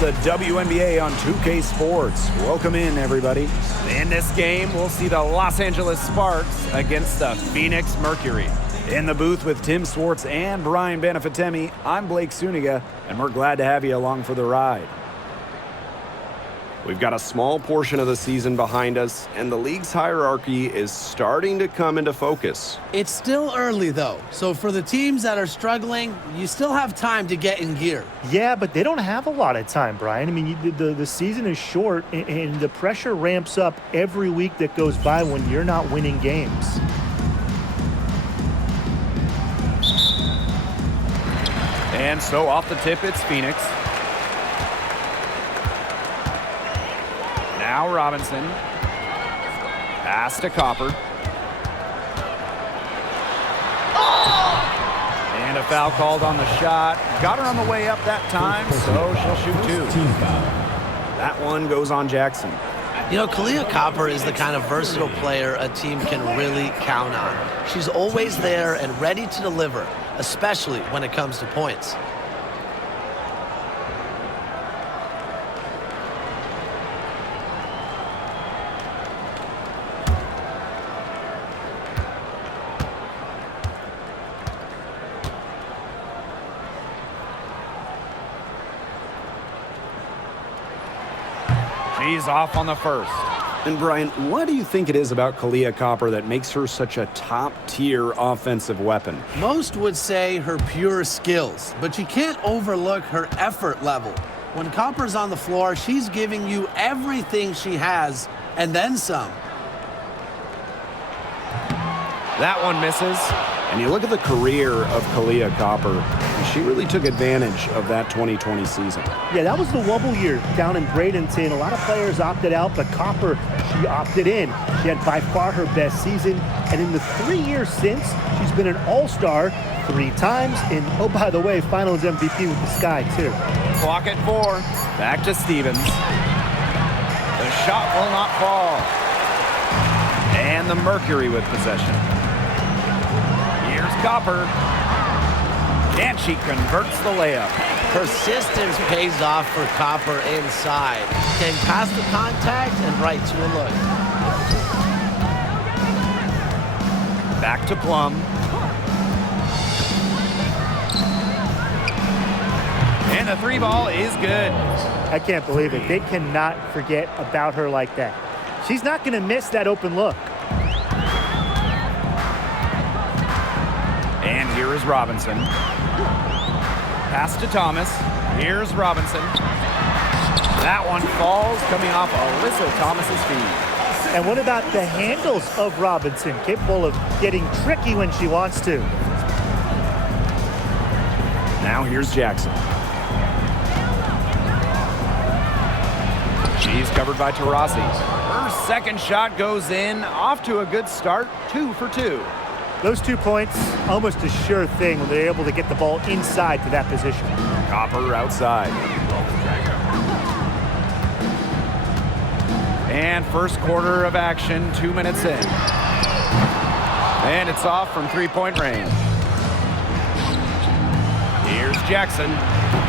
the WNBA on 2K Sports. Welcome in, everybody. In this game, we'll see the Los Angeles Sparks against the Phoenix Mercury. In the booth with Tim Swartz and Brian Benefitemi, I'm Blake Suniga, and we're glad to have you along for the ride. We've got a small portion of the season behind us, and the league's hierarchy is starting to come into focus. It's still early, though, so for the teams that are struggling, you still have time to get in gear. Yeah, but they don't have a lot of time, Brian. I mean, the season is short, and the pressure ramps up every week that goes by when you're not winning games. And so off the tip, it's Phoenix. Now Robinson. Pass to Copper. And a foul called on the shot. Got her on the way up that time, so she'll shoot two. That one goes on Jackson. You know, Kahleah Copper is the kind of versatile player a team can really count on. She's always there and ready to deliver, especially when it comes to points. She's off on the first. And Brian, what do you think it is about Kahleah Copper that makes her such a top-tier offensive weapon? Most would say her pure skills, but you can't overlook her effort level. When Copper's on the floor, she's giving you everything she has, and then some. That one misses. And you look at the career of Kahleah Copper, and she really took advantage of that 2020 season. Yeah, that was the wobble year down in Bradenton. A lot of players opted out, but Copper, she opted in. She had by far her best season. And in the 3 years since, she's been an all-star 3 times. And, oh, by the way, finals MVP with the Sky, too. Clock at 4. Back to Stevens. The shot will not fall. And the Mercury with possession. Here's Copper. And she converts the layup. Persistence pays off for Copper inside. Can pass the contact and right to a look. Back to Plum. And the 3 ball is good. I can't believe it. They cannot forget about her like that. She's not going to miss that open look. And here is Robinson. Pass to Thomas. Here's Robinson. That one falls, coming off Alyssa Thomas's feet. And what about the handles of Robinson? Capable of getting tricky when she wants to. Now here's Jackson. She's covered by Taurasi. Her second shot goes in. Off to a good start. 2 for 2. Those 2 points, almost a sure thing when they're able to get the ball inside to that position. Copper outside. And first quarter of action, 2 minutes in. And it's off from 3-point range. Here's Jackson.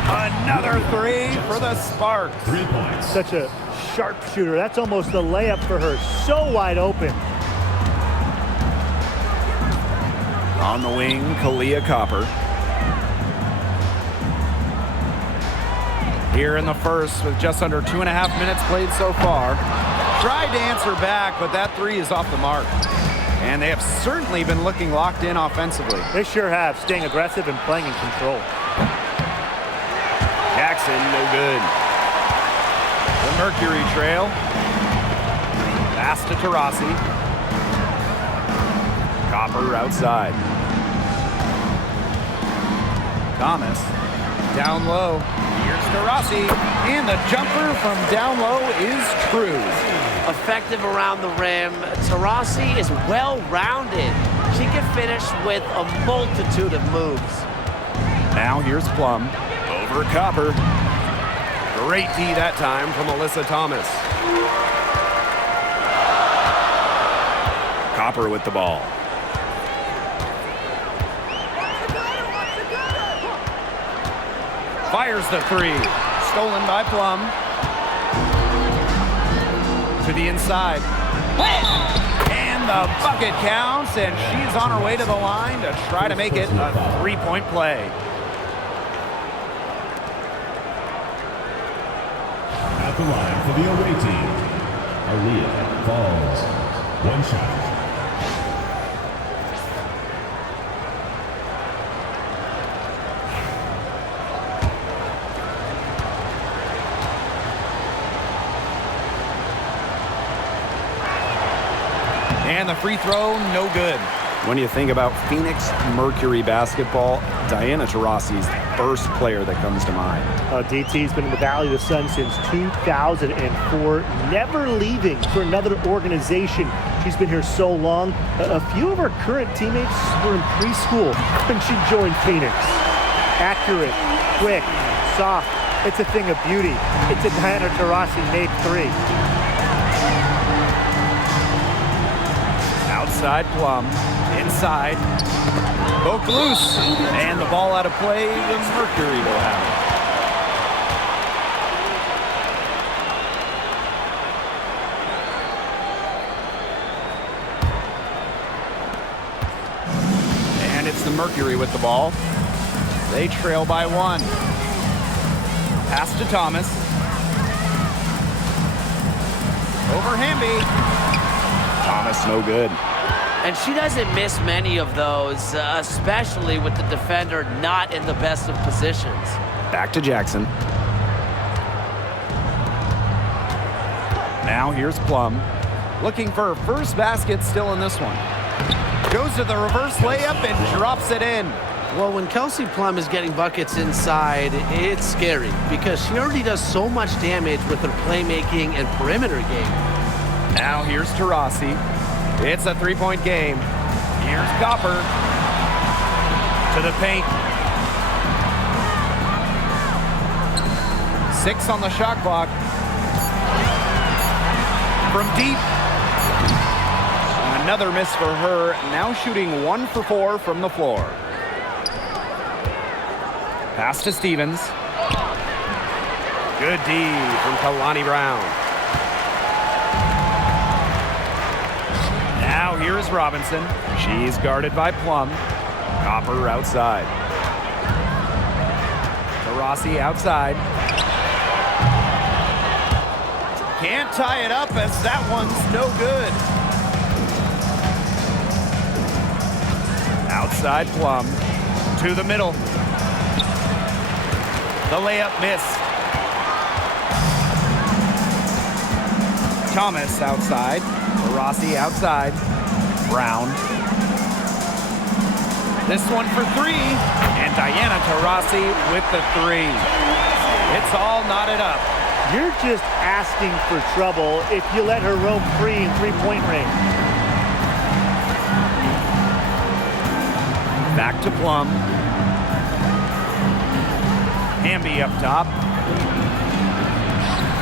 Another 3 for the Sparks. 3 points. Such a sharp shooter. That's almost a layup for her. So wide open. On the wing, Kahleah Copper. Here in the first with just under 2.5 minutes played so far. Tried to answer back, but that 3 is off the mark. And they have certainly been looking locked in offensively. They sure have, staying aggressive and playing in control. Jackson, no good. The Mercury trail. Pass to Taurasi. Copper outside. Thomas down low. Here's Taurasi. And the jumper from down low is true. Effective around the rim. Taurasi is well-rounded. She can finish with a multitude of moves. Now here's Plum. Over Copper. Great D that time from Alyssa Thomas. Copper with the ball. Fires the 3. stolen by Plum. To the inside. And the bucket counts, and she's on her way to the line to try to make it a three-point play. At the line for the away team, Aaliyah Falls. One shot. And the free throw, no good. When you think about Phoenix Mercury basketball, Diana Taurasi's the first player that comes to mind. DT's been in the Valley of the Sun since 2004, never leaving for another organization. She's been here so long. A few of her current teammates were in preschool when she joined Phoenix. Accurate, quick, soft. It's a thing of beauty. It's a Diana Taurasi made three. Outside Plum, inside, poke loose, and the ball out of play. The Mercury will have it. And it's the Mercury with the ball. They trail by one. Pass to Thomas. Over Hamby. Thomas, no good. And she doesn't miss many of those, especially with the defender not in the best of positions. Back to Jackson. Now here's Plum. Looking for her first basket still in this one. Goes to the reverse layup and drops it in. Well, when Kelsey Plum is getting buckets inside, it's scary because she already does so much damage with her playmaking and perimeter game. Now here's Taurasi. It's a three-point game. Here's Copper. To the paint. 6 on the shot clock. From deep. Another miss for her. Now shooting 1 for 4 from the floor. Pass to Stevens. Good D from Kalani Brown. Now here is Robinson. She's guarded by Plum. Copper outside. Taurasi outside. Can't tie it up as that one's no good. Outside Plum. To the middle. The layup missed. Thomas outside. Taurasi outside. Brown. This one for 3. And Diana Taurasi with the 3. It's all knotted up. You're just asking for trouble if you let her roam free in three-point range. Back to Plum. Hamby up top.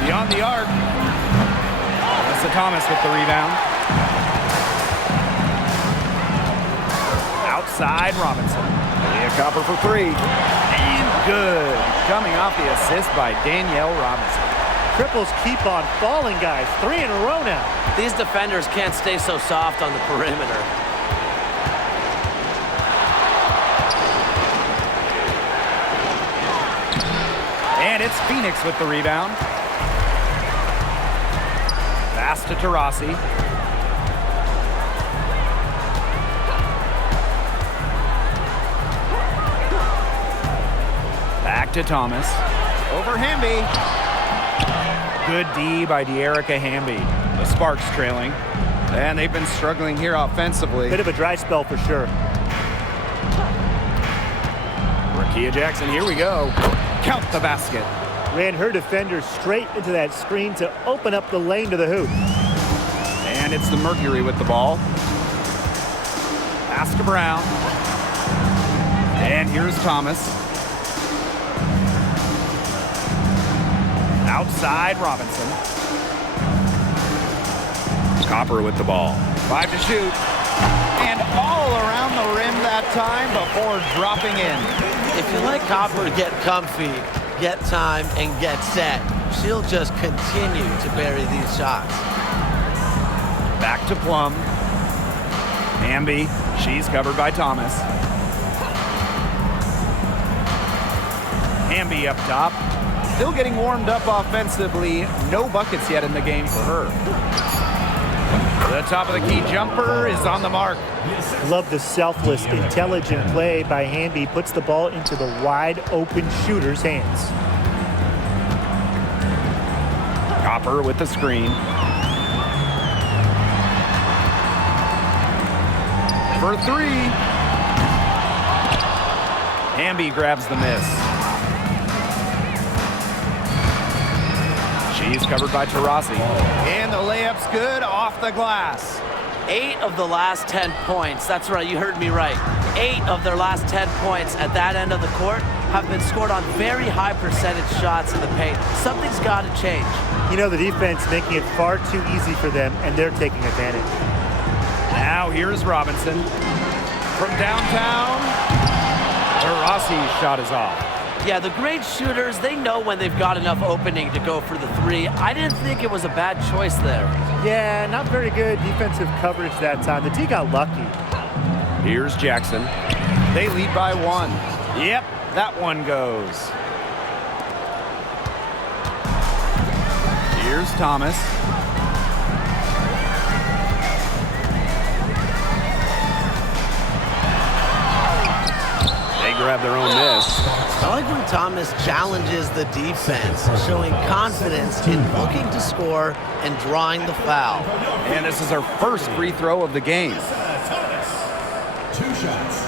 Beyond the arc. Melissa Thomas with the rebound. Outside Robinson. Leah Copper for 3. And good. Coming off the assist by Danielle Robinson. Triples keep on falling, guys. 3 in a row now. These defenders can't stay so soft on the perimeter. And it's Phoenix with the rebound. Pass to Taurasi. Back to Thomas. Over Hamby. Good D by De'Erica Hamby. The Sparks trailing. And they've been struggling here offensively. Bit of a dry spell for sure. Rakia Jackson, here we go. Count the basket. Ran her defender straight into that screen to open up the lane to the hoop. And it's the Mercury with the ball. Pass to Brown. And here's Thomas. Outside Robinson. Copper with the ball. 5 to shoot. And all around the rim that time before dropping in. If you let Copper get comfy, get time, and get set, she'll just continue to bury these shots. Back to Plum. Hamby, she's covered by Thomas. Hamby up top. Still getting warmed up offensively. No buckets yet in the game for her. The top of the key jumper is on the mark. Love the selfless, intelligent play by Hamby. Puts the ball into the wide open shooter's hands. Copper with the screen. For three. Hamby grabs the miss. She's covered by Taurasi. And the layup's good off the glass. 8 of the last 10 points, that's right, you heard me right. 8 of their last 10 points at that end of the court have been scored on very high percentage shots in the paint. Something's got to change. You know, the defense making it far too easy for them, and they're taking advantage. Now here's Robinson. From downtown, Taurasi's shot is off. Yeah, the great shooters, they know when they've got enough opening to go for the three. I didn't think it was a bad choice there. Yeah, not very good defensive coverage that time. The D got lucky. Here's Jackson. They lead by 1. Yep, that one goes. Here's Thomas. They grab their own miss. I like when Thomas challenges the defense, showing confidence in looking to score and drawing the foul. And this is our first free throw of the game. 2 shots.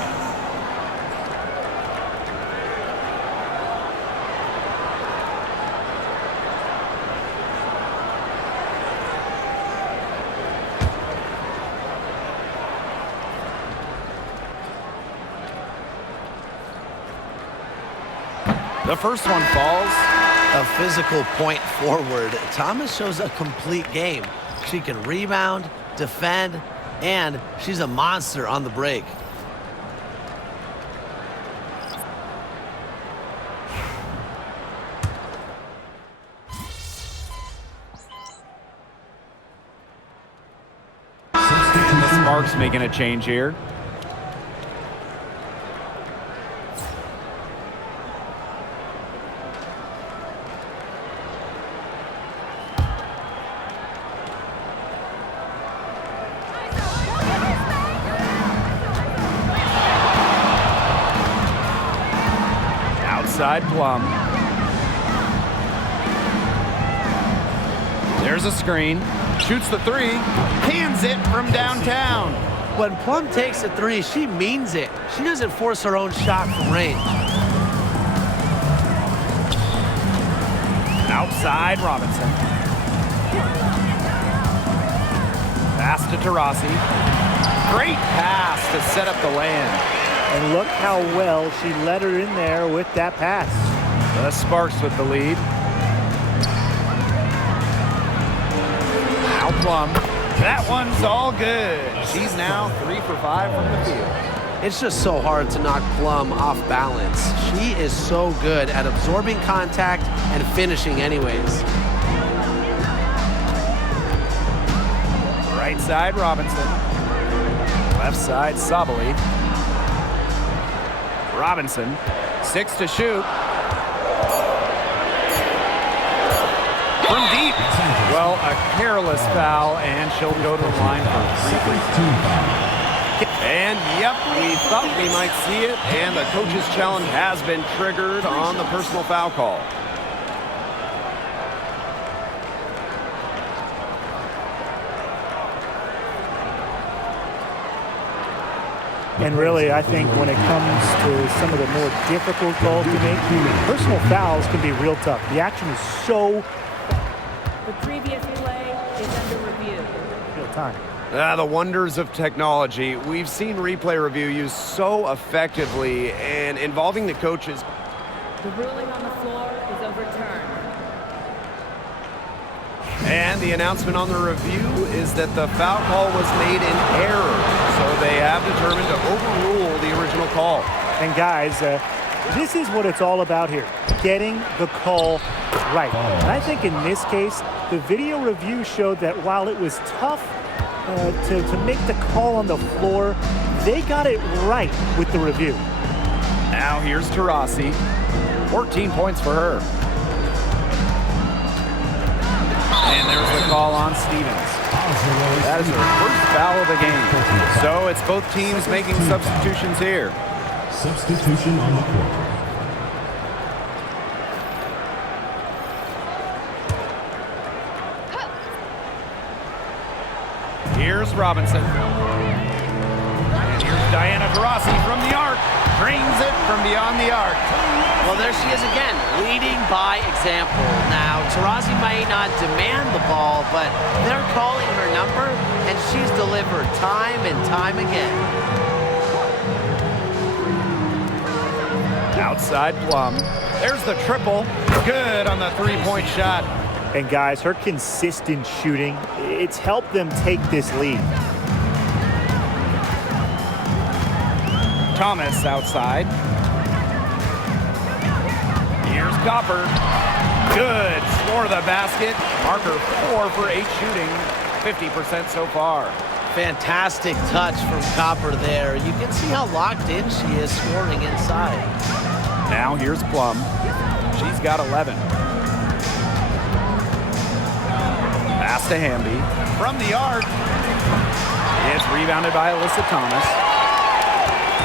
The first one falls. A physical point forward, Thomas shows a complete game. She can rebound, defend, and she's a monster on the break. And the Sparks making a change here. Outside Plum. There's a screen. Shoots the three. Cans it from downtown. When Plum takes a three, she means it. She doesn't force her own shot from range. Outside Robinson. Pass to Taurasi. Great pass to set up the land. And look how well she led her in there with that pass. The Sparks with the lead. Now Plum. That one's all good. She's now 3 for 5 from the field. It's just so hard to knock Plum off balance. She is so good at absorbing contact and finishing anyways. Right side Robinson. Left side Sabali. Robinson, 6 to shoot. From deep. Well, a careless foul, and she'll go to the line for 3 free throws. And yep, we thought we might see it, and the coach's challenge has been triggered on the personal foul call. And really, I think when it comes to some of the more difficult calls to make, personal fouls can be real tough. The action is so... The previous play is under review. Real time. The wonders of technology. We've seen replay review used so effectively and involving the coaches. The ruling on the floor is overturned. And the announcement on the review is that the foul call was made in error. So they have determined to overrule the original call. And guys, This is what it's all about here, getting the call right. And I think in this case, the video review showed that while it was tough to make the call on the floor, they got it right with the review. Now here's Taurasi. 14 points for her. And there's the call on Stevens. That is her first foul of the game. So it's both teams making substitutions here. Substitution on the court. Here's Robinson. And here's Diana Taurasi from the arc. Drains it from beyond the arc. Well, there she is again, leading by example. Now, Taurasi may not demand the ball, but they're calling her number, and she's delivered time and time again. Outside Plum. There's the triple. Good on the three-point shot. And guys, her consistent shooting, it's helped them take this lead. Thomas outside. Here's Copper. Good. Score the basket. Marker 4 for 8 shooting. 50% so far. Fantastic touch from Copper there. You can see how locked in she is scoring inside. Now here's Plum. She's got 11. Pass to Hamby. From the arc. It's rebounded by Alyssa Thomas.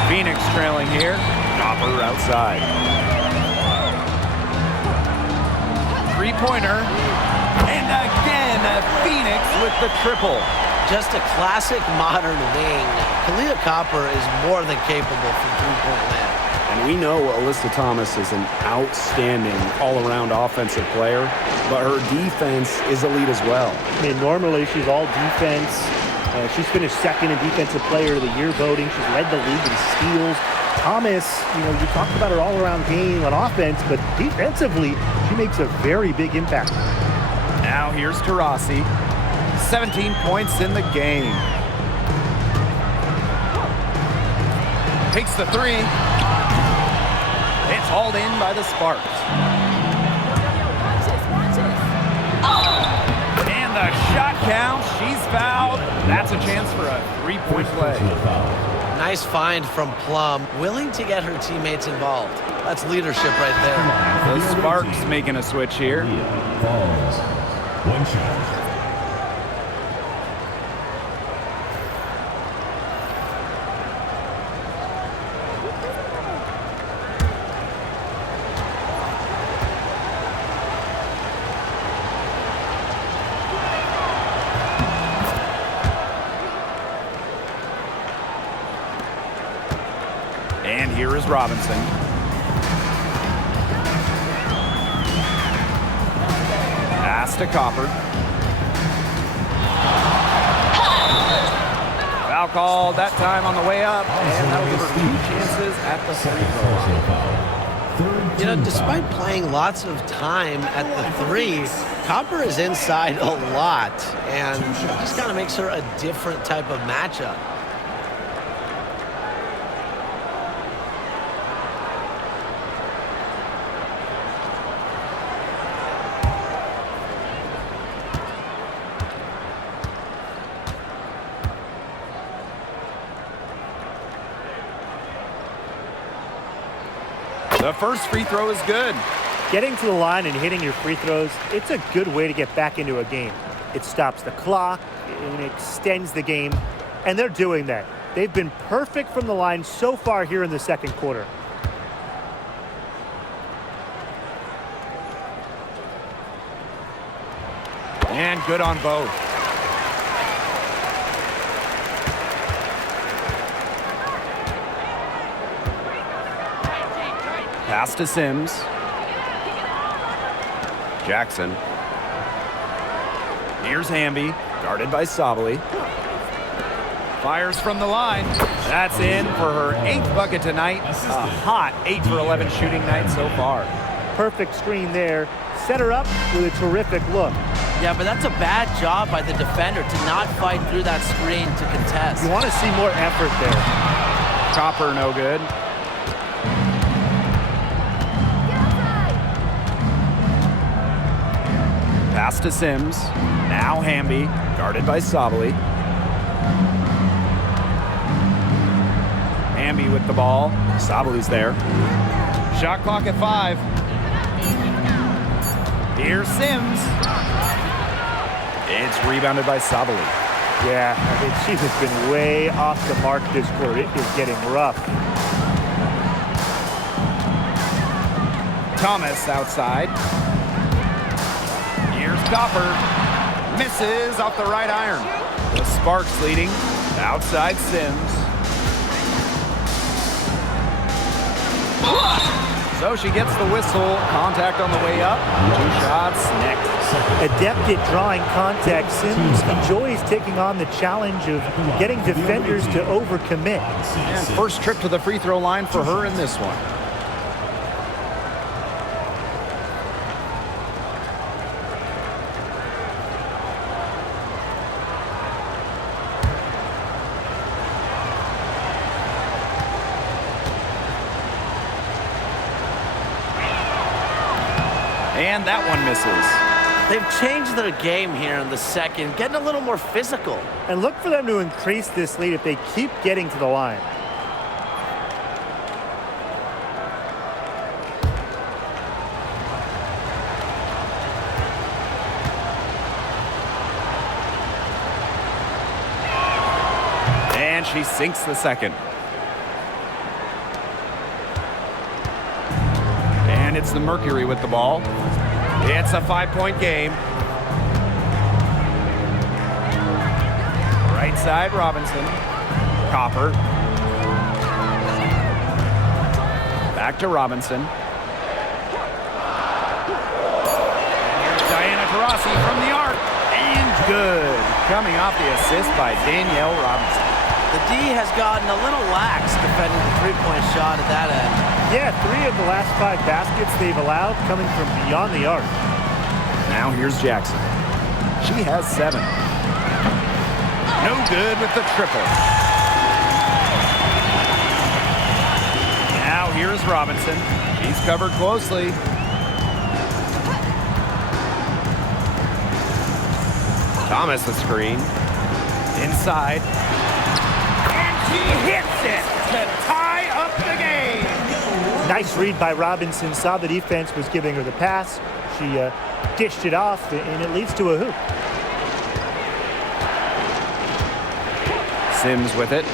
Phoenix trailing here. Copper outside. Three-pointer. And again, Phoenix with the triple. Just a classic modern wing. Kahleah Copper is more than capable from three-point land. And we know Alyssa Thomas is an outstanding all-around offensive player, but her defense is elite as well. I mean, normally she's all defense. She's finished second in Defensive Player of the Year voting. She's led the league in steals. Thomas, you talked about her all-around game on offense, but defensively, she makes a very big impact. Now here's Taurasi. 17 points in the game. Takes the three. It's hauled in by the Sparks. And the shot counts. She's fouled. That's a chance for a three-point play. Nice find from Plum, willing to get her teammates involved. That's leadership right there. The Sparks making a switch here. Falls. One shot. And here is Robinson. Pass to Copper. Foul called that time on the way up. And that'll give her 2 chances at the free throw. Despite playing lots of time at the three, Copper is inside a lot. And it just kind of makes her a different type of matchup. The first free throw is good. Getting to the line and hitting your free throws, it's a good way to get back into a game. It stops the clock, and it extends the game, and they're doing that. They've been perfect from the line so far here in the second quarter. And good on both. Pass to Sims. Jackson. Here's Hamby, guarded by Sabali. Fires from the line. That's in for her 8th bucket tonight. A hot 8 for 11 shooting night so far. Perfect screen there. Set her up with a terrific look. Yeah, but that's a bad job by the defender to not fight through that screen to contest. You want to see more effort there. Copper no good. Pass to Sims. Now Hamby, guarded by Sabali. Hamby with the ball. Sabali's there. Shot clock at 5. Here's Sims. It's rebounded by Sabali. Yeah, I mean, she has been way off the mark this quarter. It is getting rough. Thomas outside. Here's Copper. Misses off the right iron. The Sparks leading. Outside Sims. So she gets the whistle. Contact on the way up. 2 shots next. Adept at drawing contact, Sims enjoys taking on the challenge of getting defenders to overcommit. And first trip to the free throw line for her in this one. And that one misses. They've changed their game here in the second, getting a little more physical. And look for them to increase this lead if they keep getting to the line. And she sinks the second. And it's the Mercury with the ball. It's a 5-point game. Right side, Robinson. Copper. Back to Robinson. Here's Diana Taurasi from the arc. And good. Coming off the assist by Danielle Robinson. The D has gotten a little lax defending the three-point shot at that end. Yeah, 3 of the last 5 baskets they've allowed coming from beyond the arc. Now here's Jackson. She has 7. No good with the triple. Now here's Robinson. She's covered closely. Thomas the screen. Inside. And she hits it to tie up the game. Nice read by Robinson. Saw the defense was giving her the pass. She dished it off, and it leads to a hoop. Sims with it.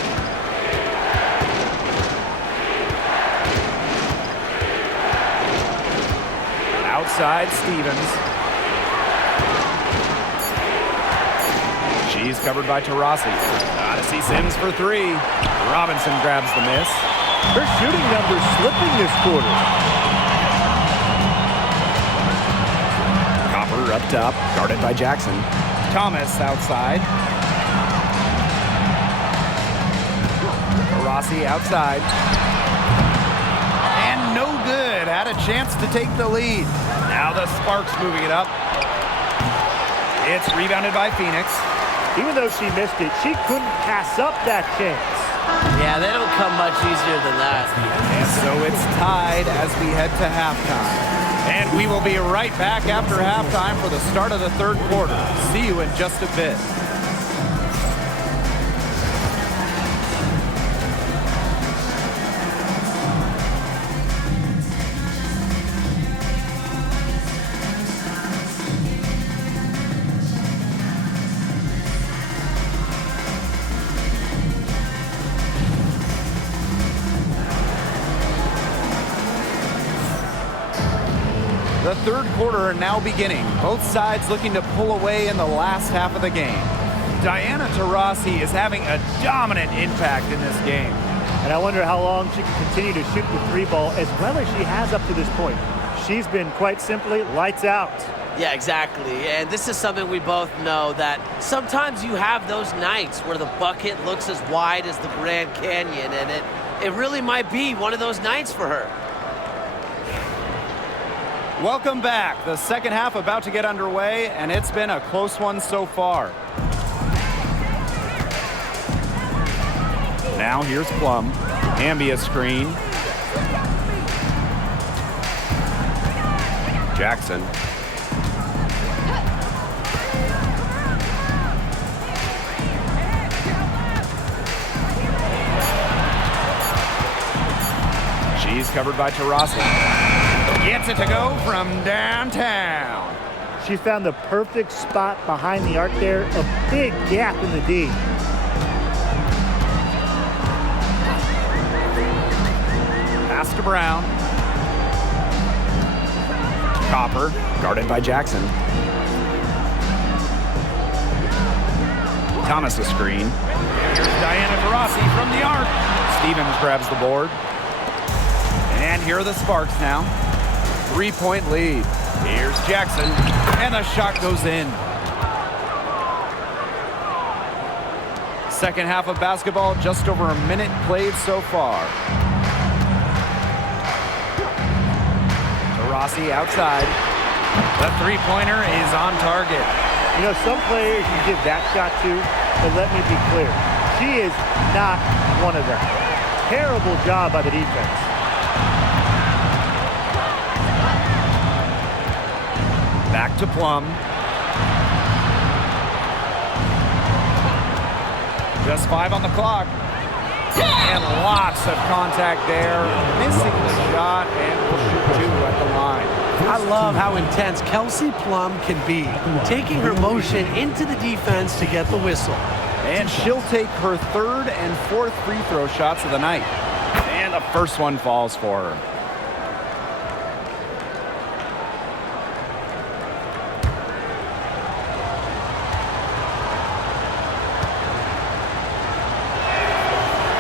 Outside Stevens. She's covered by Taurasi. Gotta see Sims for 3. Robinson grabs the miss. Her shooting numbers slipping this quarter. Copper up top, guarded by Jackson. Thomas outside. Taurasi outside. And no good. Had a chance to take the lead. Now the Sparks moving it up. It's rebounded by Phoenix. Even though she missed it, she couldn't pass up that chance. Yeah, they don't come much easier than that. And so it's tied as we head to halftime. And we will be right back after halftime for the start of the third quarter. See you in just a bit. The third quarter now beginning. Both sides looking to pull away in the last half of the game. Diana Taurasi is having a dominant impact in this game. And I wonder how long she can continue to shoot the 3 ball as well as she has up to this point. She's been quite simply lights out. Yeah, exactly. And this is something we both know, that sometimes you have those nights where the bucket looks as wide as the Grand Canyon, and it really might be one of those nights for her. Welcome back. The second half about to get underway, and it's been a close one so far. Now here's Plum. Hamby a screen. Jackson. She's covered by Taurasi. Gets it to go from downtown. She found the perfect spot behind the arc there. A big gap in the D. Pass to Brown. Copper, guarded by Jackson. Thomas a screen. Here's Diana Taurasi from the arc. Stevens grabs the board. And here are the Sparks now. 3-point lead. Here's Jackson, and the shot goes in. Second half of basketball, just over a minute played so far. Taurasi outside. The three-pointer is on target. You know, some players you give that shot to, but let me be clear. She is not one of them. Terrible job by the defense. Back to Plum. Just 5 on the clock. And lots of contact there. Missing the shot and will shoot 2 at the line. I love how intense Kelsey Plum can be, taking her motion into the defense to get the whistle. And she'll take her third and fourth free throw shots of the night. And the first one falls for her.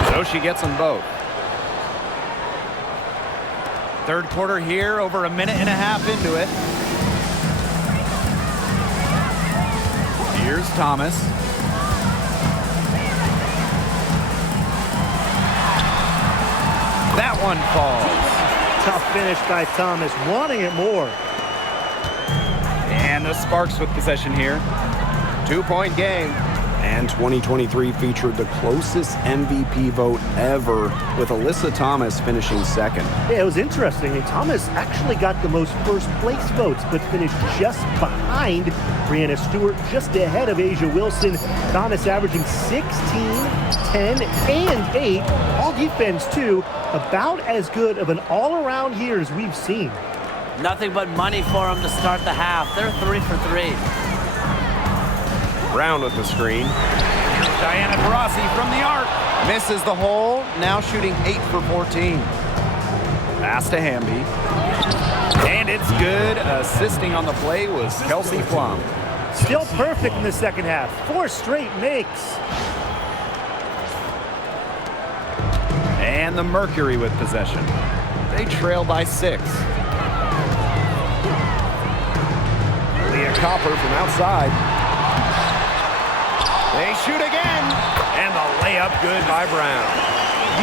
So she gets them both. Third quarter here, over a minute and a half into it. Here's Thomas. That one falls. Tough finish by Thomas, wanting it more. And the Sparks with possession here. 2-point game. And 2023 featured the closest MVP vote ever, with Alyssa Thomas finishing second. Yeah, it was interesting. I mean, Thomas actually got the most first place votes, but finished just behind Brianna Stewart, just ahead of Asia Wilson. Thomas averaging 16, 10, and 8. All defense, too. About as good of an all-around year as we've seen. Nothing but money for them to start the half. They're 3 for 3. Brown with the screen. Here's Diana Taurasi from the arc. Misses the hole, now shooting 8 for 14. Pass to Hamby. And it's good. Assisting on the play was Kelsey Plum. Still perfect in the second half. 4 straight makes. And the Mercury with possession. They trail by 6. Leah Copper from outside. They shoot again, and the layup good by Brown.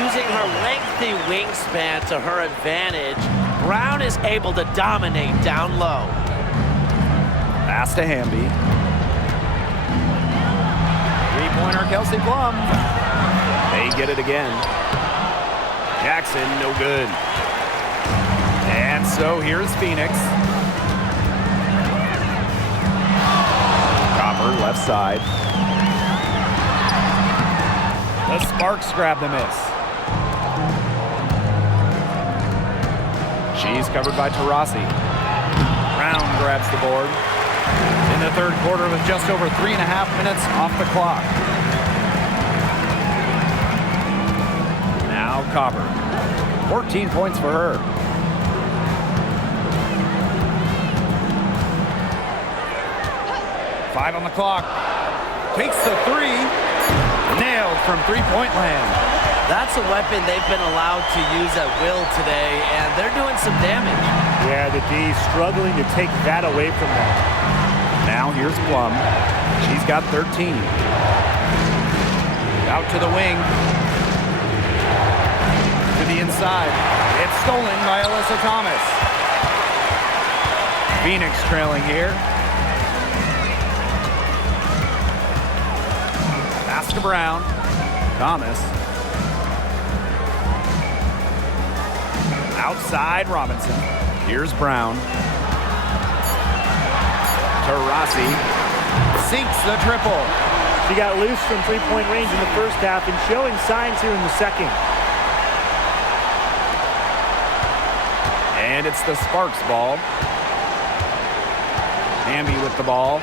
Using her lengthy wingspan to her advantage, Brown is able to dominate down low. Pass to Hamby. Three-pointer Kelsey Plum. They get it again. Jackson, no good. And so here's Phoenix. Copper, left side. The Sparks grab the miss. She's covered by Taurasi. Brown grabs the board. In the third quarter with just over 3.5 minutes off the clock. Now Copper. 14 points for her. Five on the clock. Takes the three. Nailed from three-point land. That's a weapon they've been allowed to use at will today, and they're doing some damage. Yeah, the D struggling to take that away from them. Now here's Plum. She's got 13. Out to the wing. To the inside. It's stolen by Alyssa Thomas. Phoenix trailing here. Pass to Brown. Thomas. Outside Robinson. Here's Brown. Taurasi sinks the triple. She got loose from three-point range in the first half and showing signs here in the second. And it's the Sparks ball. Hamby with the ball.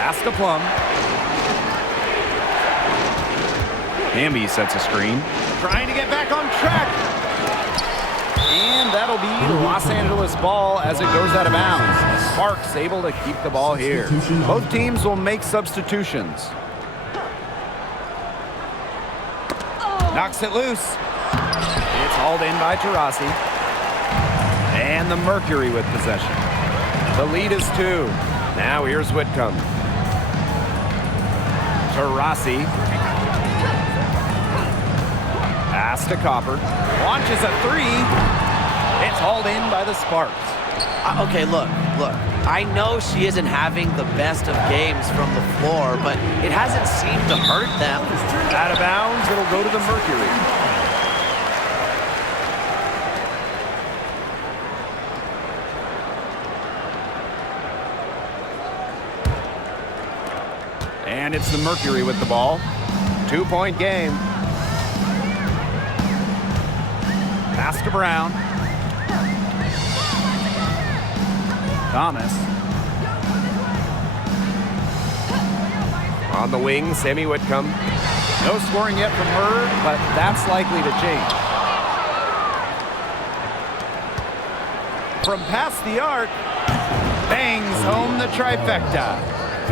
Pass to Plum. Hamby sets a screen. Trying to get back on track. And that'll be Los Angeles ball as it goes out of bounds. Sparks able to keep the ball here. Both teams will make substitutions. Knocks it loose. It's hauled in by Taurasi. And the Mercury with possession. The lead is 2. Now here's Whitcomb. Taurasi. Pass to Copper. Launches a 3. It's hauled in by the Sparks. Okay, look. I know she isn't having the best of games from the floor, but it hasn't seemed to hurt them. Out of bounds, it'll go to the Mercury. And it's the Mercury with the ball. 2-point game. Pass to Brown. Thomas. On the wing, Sammy Whitcomb. No scoring yet from her, but that's likely to change. From past the arc, bangs home the trifecta.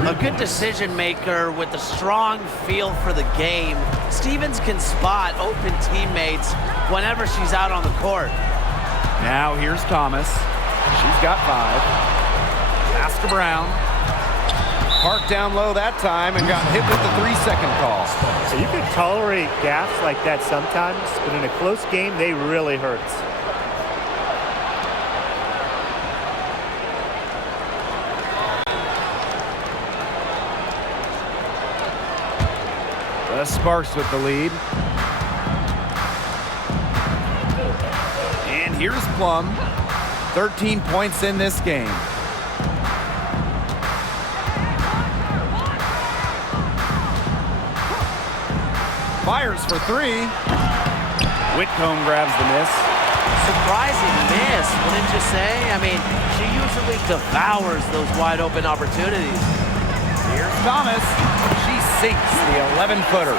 A good decision maker with a strong feel for the game. Stevens can spot open teammates whenever she's out on the court. Now here's Thomas. She's got 5. Pass to Brown. Parked down low that time and got hit with the 3-second call. So you can tolerate gaffes like that sometimes, but in a close game, they really hurt. The Sparks with the lead. And here's Plum. 13 points in this game. Fires for 3. Whitcomb grabs the miss. Surprising miss, wouldn't you say? I mean, she usually devours those wide open opportunities. Here's Thomas. She sinks the 11-footer.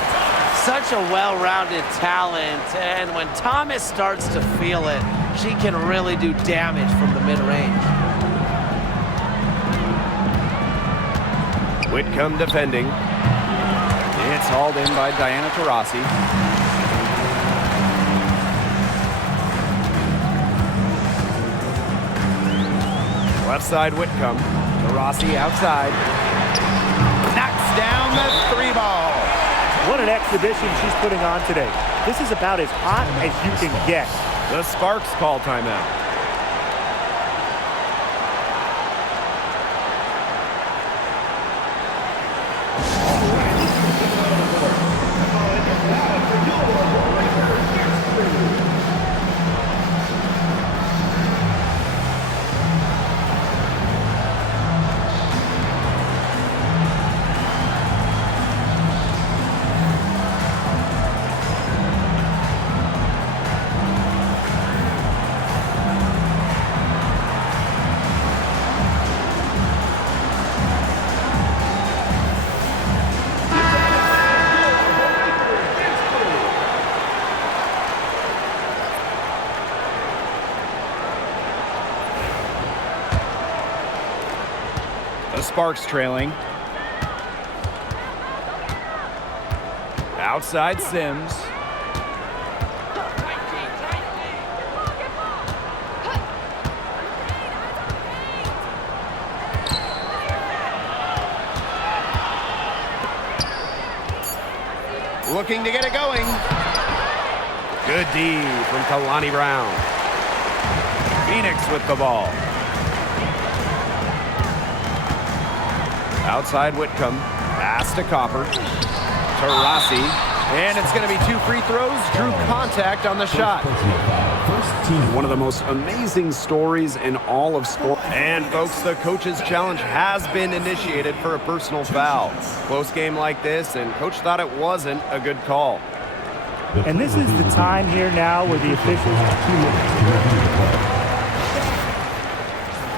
Such a well-rounded talent, and when Thomas starts to feel it, she can really do damage from the mid-range. Whitcomb defending. It's hauled in by Diana Taurasi. Left side Whitcomb. Taurasi outside. Knocks down the 3 ball. What an exhibition she's putting on today. This is about as hot as you can get. The Sparks call timeout. The Sparks trailing. Outside Sims. Looking to get it going. Good D from Kalani Brown. Phoenix with the ball. Outside Whitcomb. Pass to Copper. Taurasi. And it's going to be 2 free throws. Drew contact on the shot. One of the most amazing stories in all of sport. And folks, the coach's challenge has been initiated for a personal foul. Close game like this, and coach thought it wasn't a good call. And this is the time here now where the officials have 2 minutes to review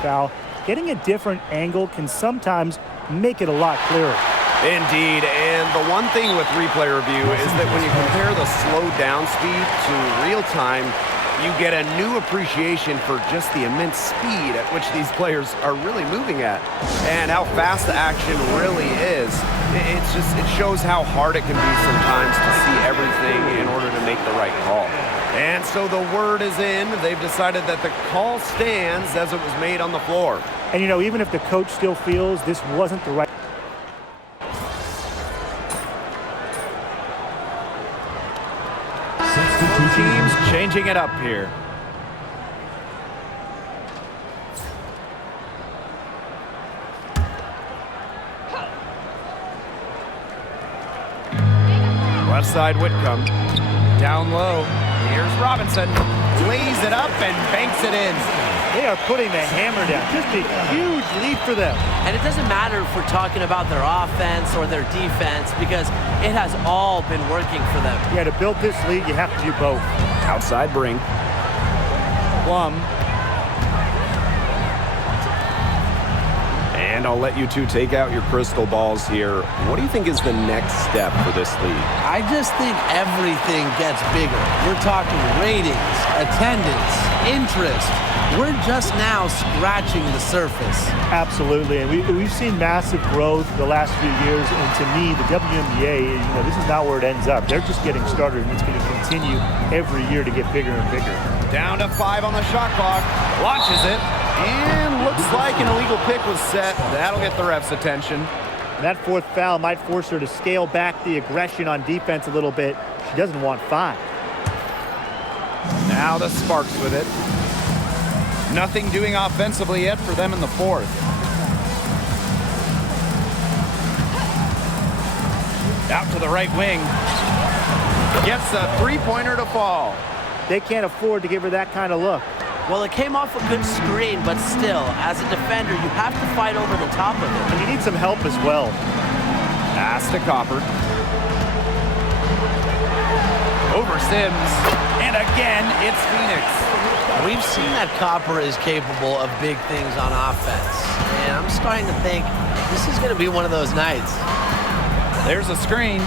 foul. Getting a different angle can sometimes make it a lot clearer. Indeed, and the one thing with replay review is that when you compare the slowed down speed to real time, you get a new appreciation for just the immense speed at which these players are really moving at and how fast the action really is. It shows how hard it can be sometimes to see everything in order to make the right call. And so the word is in. They've decided that the call stands as it was made on the floor. And, you know, even if the coach still feels this wasn't the right... Teams changing it up here. Left side Whitcomb. Down low. Here's Robinson. Lays it up and banks it in. They are putting the hammer down. Just a huge lead for them. And it doesn't matter if we're talking about their offense or their defense because it has all been working for them. Yeah, to build this lead, you have to do both. Outside Brink. Plum. And I'll let you two take out your crystal balls here. What do you think is the next step for this league? I just think everything gets bigger. We're talking ratings, attendance, interest. We're just now scratching the surface. Absolutely, and we've seen massive growth the last few years, and to me, the WNBA, you know, this is not where it ends up. They're just getting started, and it's going to continue every year to get bigger and bigger. Down to 5 on the shot clock. Launches it. And looks like an illegal pick was set. That'll get the ref's attention. And that fourth foul might force her to scale back the aggression on defense a little bit. She doesn't want 5. Now the Sparks with it. Nothing doing offensively yet for them in the fourth. Out to the right wing. Gets a three-pointer to fall. They can't afford to give her that kind of look. Well, it came off a good screen, but still, as a defender, you have to fight over the top of it. And you need some help as well. Pass to Copper. Over Sims. And again, it's Phoenix. We've seen that Copper is capable of big things on offense. And I'm starting to think this is going to be one of those nights. There's a screen.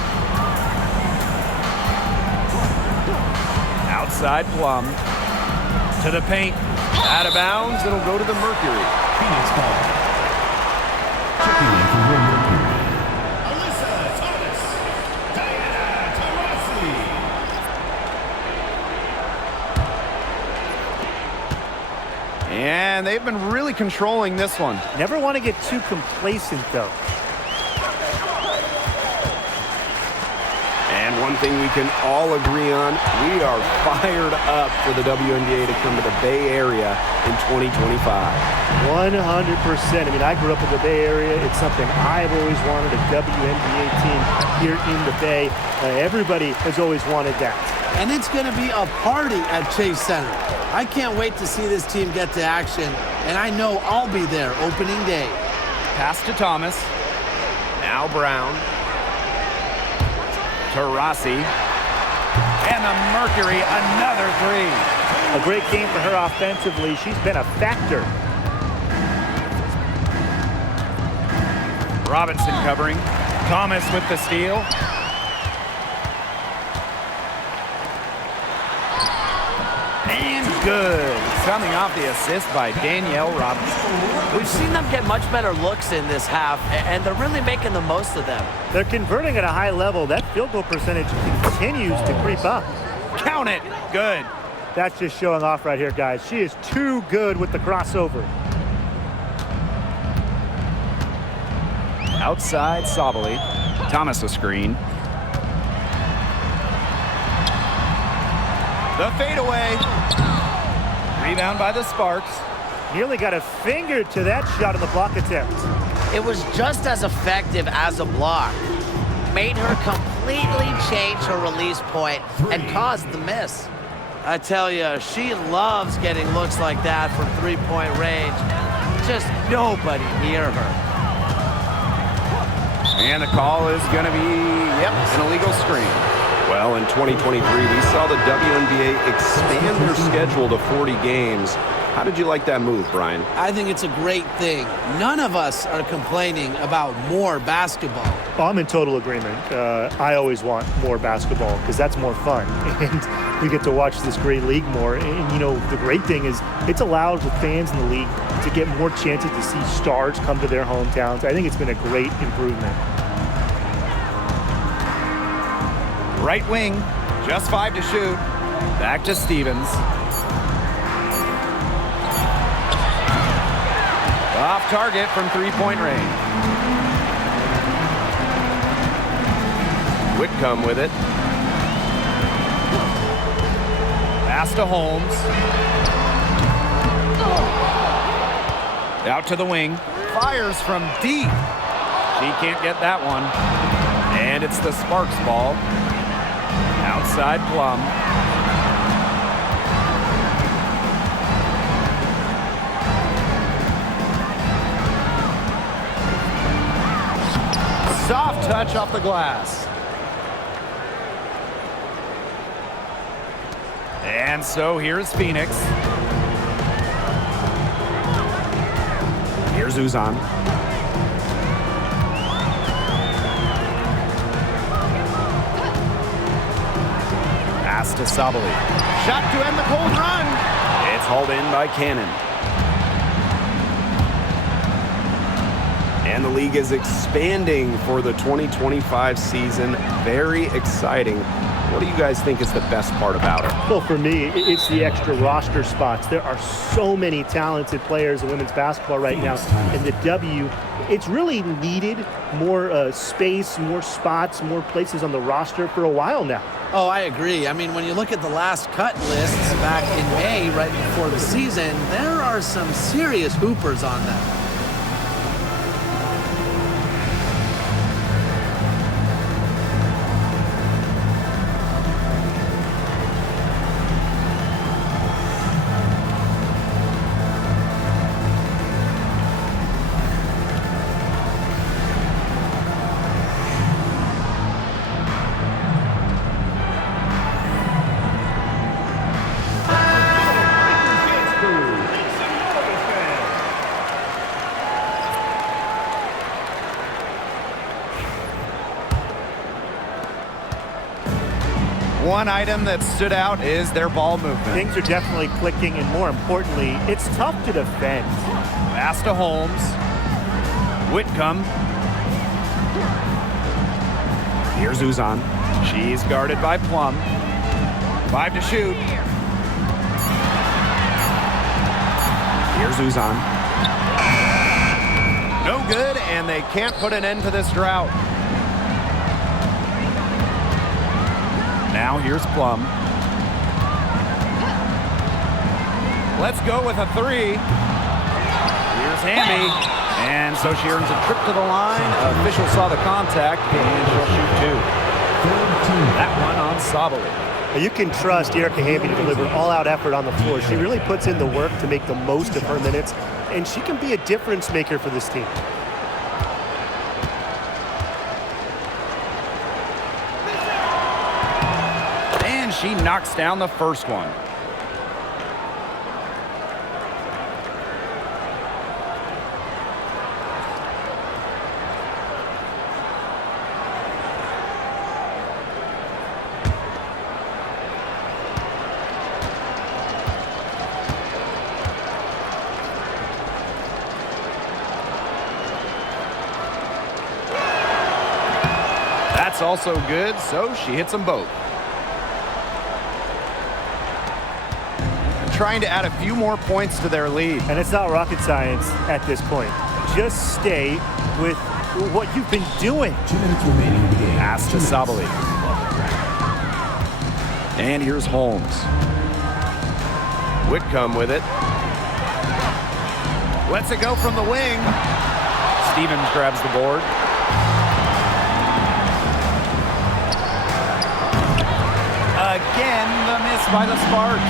Outside Plum. To the paint. Out of bounds. It'll go to the Mercury. Phoenix ball. Checking in for your Mercury. Alyssa Thomas. Diana Taurasi. And they've been really controlling this one. Never want to get too complacent, though. And one thing we can all agree on, we are fired up for the WNBA to come to the Bay Area in 2025. 100%. I mean, I grew up in the Bay Area. It's something I've always wanted, a WNBA team here in the Bay. Everybody has always wanted that. And it's going to be a party at Chase Center. I can't wait to see this team get to action, and I know I'll be there opening day. Pass to Thomas. Now Brown. To Rossi. And the Mercury, another three. A great game for her offensively. She's been a factor. Robinson covering. Thomas with the steal. And good. Coming off the assist by Danielle Robinson. We've seen them get much better looks in this half, and they're really making the most of them. They're converting at a high level. That field goal percentage continues to creep up. Count it. Good. That's just showing off right here, guys. She is too good with the crossover. Outside Sabali. Thomas a screen. The fadeaway. Rebound by the Sparks. Nearly got a finger to that shot in the block attempt. It was just as effective as a block. Made her completely change her release point and caused the miss. I tell you, she loves getting looks like that from three-point range. Just nobody near her. And the call is going to be, an illegal screen. Well, in 2023, we saw the WNBA expand their schedule to 40 games. How did you like that move, Brian? I think it's a great thing. None of us are complaining about more basketball. Oh, I'm in total agreement. I always want more basketball because that's more fun. And we get to watch this great league more. And, you know, the great thing is it's allowed the fans in the league to get more chances to see stars come to their hometowns. I think it's been a great improvement. Right wing, just 5 to shoot. Back to Stevens. Off target from three-point range. Whitcomb with it. Pass to Holmes. Out to the wing. Fires from deep. She can't get that one. And it's the Sparks ball. Outside Plum. Soft touch off the glass. And so here's Phoenix. Here's Uzan. Pass to Sabali. Shot to end the cold run. It's hauled in by Cannon. And the league is expanding for the 2025 season. Very exciting. What do you guys think is the best part about it? Well, for me, it's the extra roster spots. There are so many talented players in women's basketball right now. And the W, it's really needed more space, more spots, more places on the roster for a while now. Oh, I agree. I mean, when you look at the last cut lists back in May, right before the season, there are some serious hoopers on them. One item that stood out is their ball movement. Things are definitely clicking, and more importantly, it's tough to defend. Pass to Holmes. Whitcomb. Here's Uzan. She's guarded by Plum. 5 to shoot. Here's Uzan. No good, and they can't put an end to this drought. Now here's Plum. Let's go with a 3. Here's Hamby. And so she earns a trip to the line. Official saw the contact, and she'll shoot 2. That one on Sabali. You can trust Erica Hamby to deliver all-out effort on the floor. She really puts in the work to make the most of her minutes, and she can be a difference maker for this team. And she knocks down the first one. That's also good, so she hits them both. Trying to add a few more points to their lead. And it's not rocket science at this point. Just stay with what you've been doing. 2 minutes remaining in the game. Pass to Sabali. And here's Holmes. Whitcomb with it. Lets it go from the wing. Stevens grabs the board. Again, the miss by the Sparks.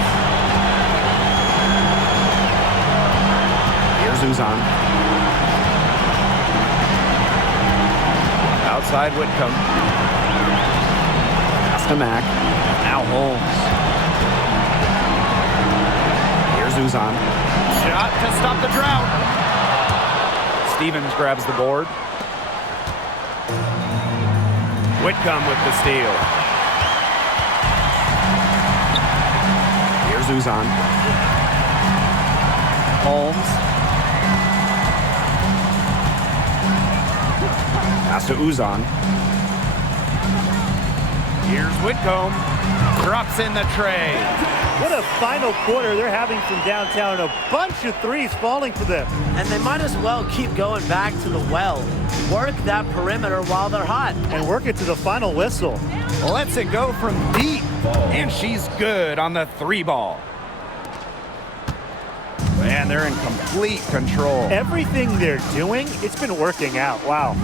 Here's Uzan. Outside Whitcomb. Pass to Mack. Now Holmes. Here's Uzan. Shot to stop the drought. Stevens grabs the board. Whitcomb with the steal. Here's Uzan. Holmes. Pass to Uzan. Here's Whitcomb. Drops in the tray. What a final quarter they're having from downtown. A bunch of threes falling for them. And they might as well keep going back to the well. Work that perimeter while they're hot. And work it to the final whistle. Lets it go from deep. And she's good on the 3-ball. And they're in complete control. Everything they're doing, it's been working out. Wow.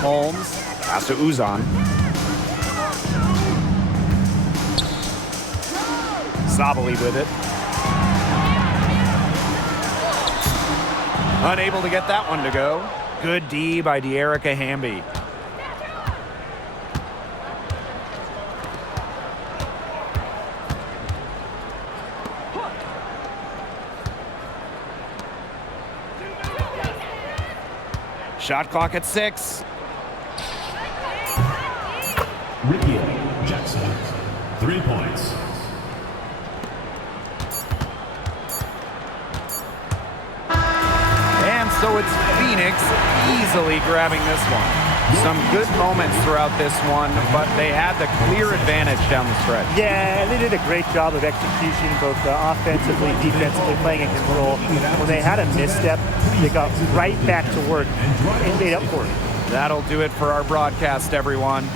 Holmes. Pass to Uzan. Sabali with it. Unable to get that one to go. Good D by De'Erica Hamby. Shot clock at 6. Ricky Jackson, 3 points. And so it's Phoenix easily grabbing this one. Some good moments throughout this one, but they had the clear advantage down the stretch. Yeah, they did a great job of execution, both offensively, defensively, playing in control. When they had a misstep, they got right back to work and made up for it. That'll do it for our broadcast, everyone.